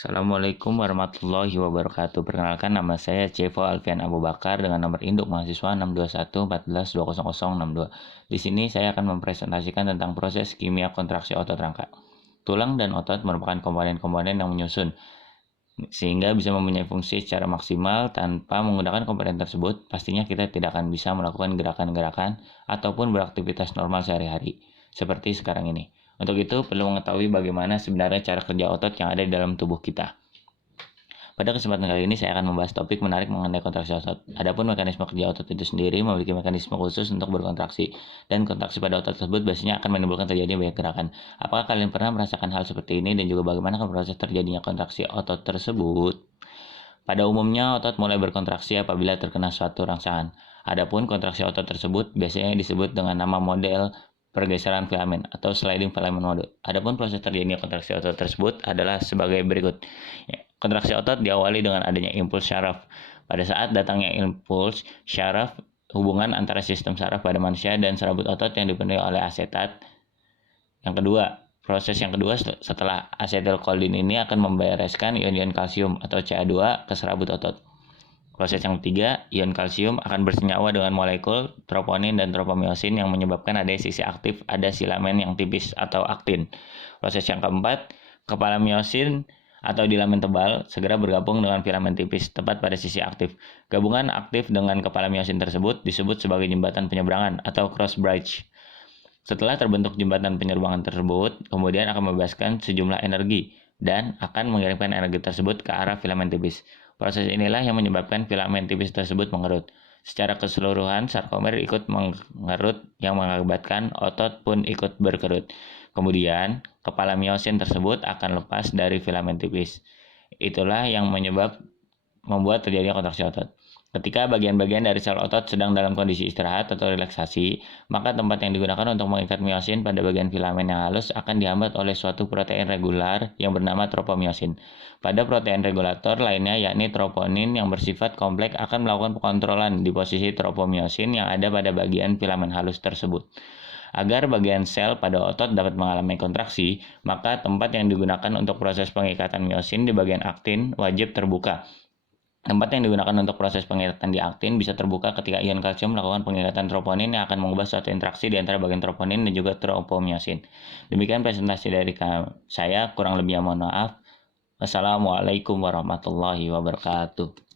Assalamualaikum warahmatullahi wabarakatuh. Perkenalkan, nama saya Cevo Alfian Abu Bakar dengan nomor induk mahasiswa 62114200062. Di sini saya akan mempresentasikan tentang proses kimia kontraksi otot rangka. Tulang dan otot merupakan komponen-komponen yang menyusun sehingga bisa mempunyai fungsi secara maksimal. Tanpa menggunakan komponen tersebut, pastinya kita tidak akan bisa melakukan gerakan-gerakan ataupun beraktivitas normal sehari-hari seperti sekarang ini. Untuk itu, perlu mengetahui bagaimana sebenarnya cara kerja otot yang ada di dalam tubuh kita. Pada kesempatan kali ini, saya akan membahas topik menarik mengenai kontraksi otot. Adapun mekanisme kerja otot itu sendiri memiliki mekanisme khusus untuk berkontraksi, dan kontraksi pada otot tersebut biasanya akan menimbulkan terjadinya banyak gerakan. Apakah kalian pernah merasakan hal seperti ini, dan juga bagaimana proses terjadinya kontraksi otot tersebut? Pada umumnya, otot mulai berkontraksi apabila terkena suatu rangsangan. Adapun kontraksi otot tersebut biasanya disebut dengan nama model pergeseran filamen atau sliding filament mode. Adapun proses terjadinya kontraksi otot tersebut adalah sebagai berikut. Kontraksi otot diawali dengan adanya impuls syaraf. Pada saat datangnya impuls syaraf, hubungan antara sistem saraf pada manusia dan serabut otot yang dipenuhi oleh asetat. Proses yang kedua setelah asetilkolin ini akan membereskan ion-ion kalsium atau Ca2 ke serabut otot. Proses yang ketiga, ion kalsium akan bersenyawa dengan molekul troponin dan tropomyosin yang menyebabkan adanya sisi aktif ada filamen yang tipis atau aktin. Proses yang keempat, kepala myosin atau filamen tebal segera bergabung dengan filamen tipis tepat pada sisi aktif. Gabungan aktif dengan kepala myosin tersebut disebut sebagai jembatan penyeberangan atau cross bridge. Setelah terbentuk jembatan penyeberangan tersebut, kemudian akan membebaskan sejumlah energi dan akan mengirimkan energi tersebut ke arah filamen tipis. Proses inilah yang menyebabkan filamen tipis tersebut mengerut. Secara keseluruhan, sarkomer ikut mengerut yang mengakibatkan otot pun ikut berkerut. Kemudian, kepala myosin tersebut akan lepas dari filamen tipis. Itulah yang membuat terjadinya kontraksi otot. Ketika bagian-bagian dari sel otot sedang dalam kondisi istirahat atau relaksasi, maka tempat yang digunakan untuk mengikat myosin pada bagian filamen yang halus akan dihambat oleh suatu protein regular yang bernama tropomyosin. Pada protein regulator lainnya, yakni troponin yang bersifat kompleks, akan melakukan pengontrolan di posisi tropomyosin yang ada pada bagian filamen halus tersebut. Agar bagian sel pada otot dapat mengalami kontraksi, maka tempat yang digunakan untuk proses pengikatan myosin di bagian aktin wajib terbuka. Tempat yang digunakan untuk proses pengikatan di aktin bisa terbuka ketika ion kalsium melakukan pengikatan troponin yang akan mengubah suatu interaksi di antara bagian troponin dan juga tropomyosin. Demikian presentasi dari saya, kurang lebihnya mohon maaf. Wassalamualaikum warahmatullahi wabarakatuh.